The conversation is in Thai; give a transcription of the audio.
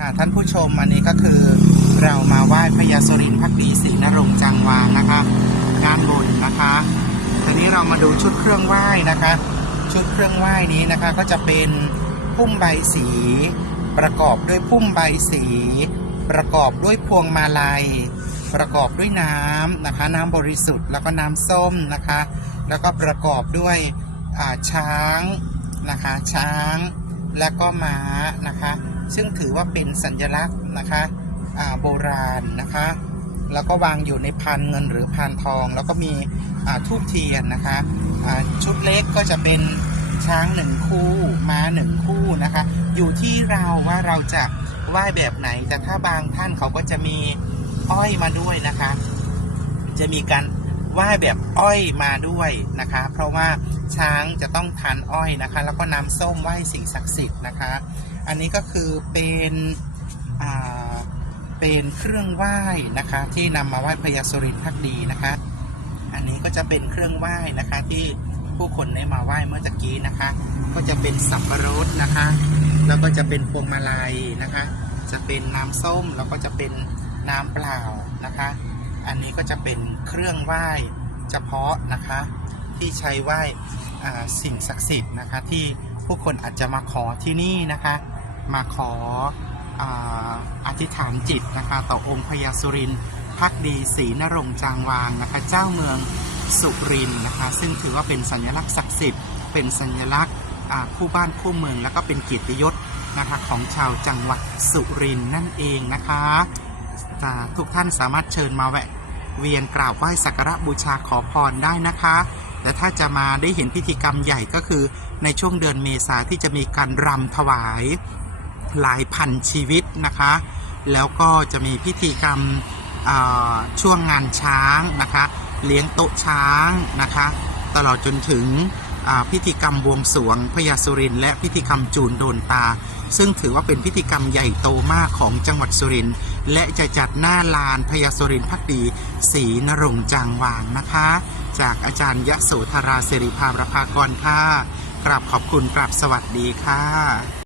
ค่ะท่านผู้ชมอันนี้ก็คือเรามาไหว้พญาสุรินทร์พักดีศรีนรงจังวางนะคะงานบุญนะคะทีนี้เรามาดูชุดเครื่องไหว้นะคะ ชุดเครื่องไหว้นี้นะคะก็จะเป็นพุ่มใบสี ประกอบด้วยพุ่มใบสี ประกอบด้วยพวงมาลัย ประกอบด้วยน้ำนะคะ น้ำบริสุทธิ์แล้วก็น้ำส้มนะคะ แล้วก็ประกอบด้วยช้างนะคะช้าง และก็ม้านะคะ ซึ่งถือว่าเป็นสัญลักษณ์นะคะโบราณนะคะ แล้วก็วางอยู่ในพานเงินหรือพานทอง แล้วก็มีทูบเทียนนะคะชุดเล็กก็จะเป็นช้างหนึ่งคู่ม้าหนึ่งคู่นะคะ อยู่ที่เราว่าเราจะไหว้แบบไหน แต่ถ้าบางท่านเขาก็จะมีอ้อยมาด้วยนะคะ จะมีการไหว้แบบอ้อยมาด้วยนะคะ เพราะว่าช้างจะต้องทานอ้อยนะคะ แล้วก็น้ำส้มไหว้สิ่งศักดิ์สิทธิ์นะคะ อันนี้ก็คือเป็นอ่าเป็นเครื่องไหว้นะคะที่นำมาไหว้พญาสุรินทร์พักดีนะคะ อันนี้ก็จะเป็นเครื่องไหว้นะคะที่ผู้คนได้มาไหว้เมื่อตะกี้นะคะ ก็จะเป็นสับปะรดนะคะ แล้วก็จะเป็นพวงมาลัยนะคะ จะเป็นน้ำส้มแล้วก็จะเป็นน้ำเปล่านะคะ อันนี้ก็จะเป็นเครื่องไหว้เฉพาะนะคะ ที่ใช้ไหว้สิ่งศักดิ์สิทธิ์นะคะ ที่ผู้คนอาจจะมาขอที่นี่นะคะ มาขออธิษฐานจิตนะคะต่อองค์พญาสุรินทักดีศรีนรงจางวางนะคะเจ้าเมืองสุรินนะคะซึ่งถือว่าเป็นสัญลักษณ์ศักดิ์สิทธิ์เป็นสัญลักษณ์คู่บ้านคู่เมืองแล้วก็เป็นเกียรติยศนะคะของชาวจังหวัดสุรินนั่นเองนะคะทุกท่านสามารถเชิญมาแวะเวียนกราบไหว้สักการะบูชาขอพรได้นะคะแต่ถ้าจะมาได้เห็นพิธีกรรมใหญ่ก็คือในช่วงเดือนเมษาที่จะมีการรำถวาย หลายพันชีวิตนะคะ แล้วก็จะมีพิธีกรรมช่วงงานช้างนะคะ เลี้ยงโต๊ะช้างนะคะ ตลอดจนถึงพิธีกรรมบวงสรวงพญาสุรินและพิธีกรรมจูนโดนตา ซึ่งถือว่าเป็นพิธีกรรมใหญ่โตมากของจังหวัดสุรินและจะจัดหน้าลานพญาสุรินพักดีศรีนรงจางวางนะคะ จากอาจารย์ยโสธราสิริพามรภากรค่ะกราบขอบคุณกราบสวัสดีค่ะ